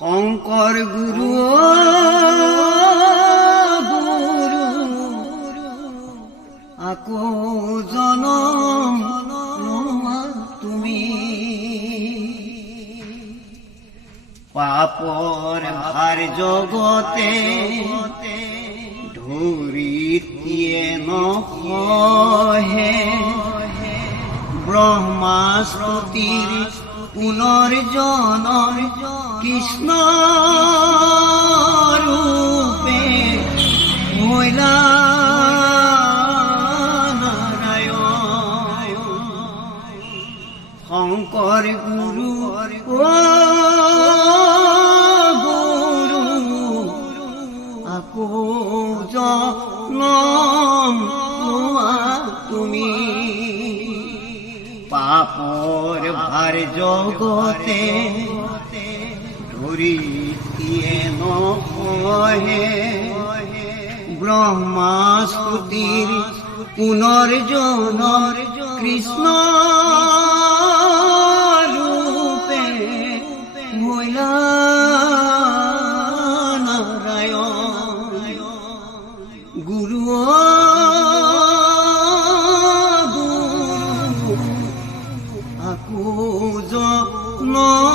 শংকৰ গুৰু গুৰু আকৌ জনম লোৱা তুমি পাপৰ ভাৰ জগতে ধৰিত্ৰীয়ে নসহে ব্ৰহ্মাস্তুতিৰ পুনৰ্জনম কৃষ্ণ ৰূপে হৈলা নাৰায়ণ শংকৰ গুৰু গুৰু আকৌ জনম লোৱা তুমি পাপৰ ভাৰ জগতে ধৰিত্ৰীয়ে নসহে ব্ৰহ্মাস্তুতিৰ পুনৰ্জনম কৃষ্ণ ৰূপে হৈলা নাৰায়ণ গুৰু আকৌ জনম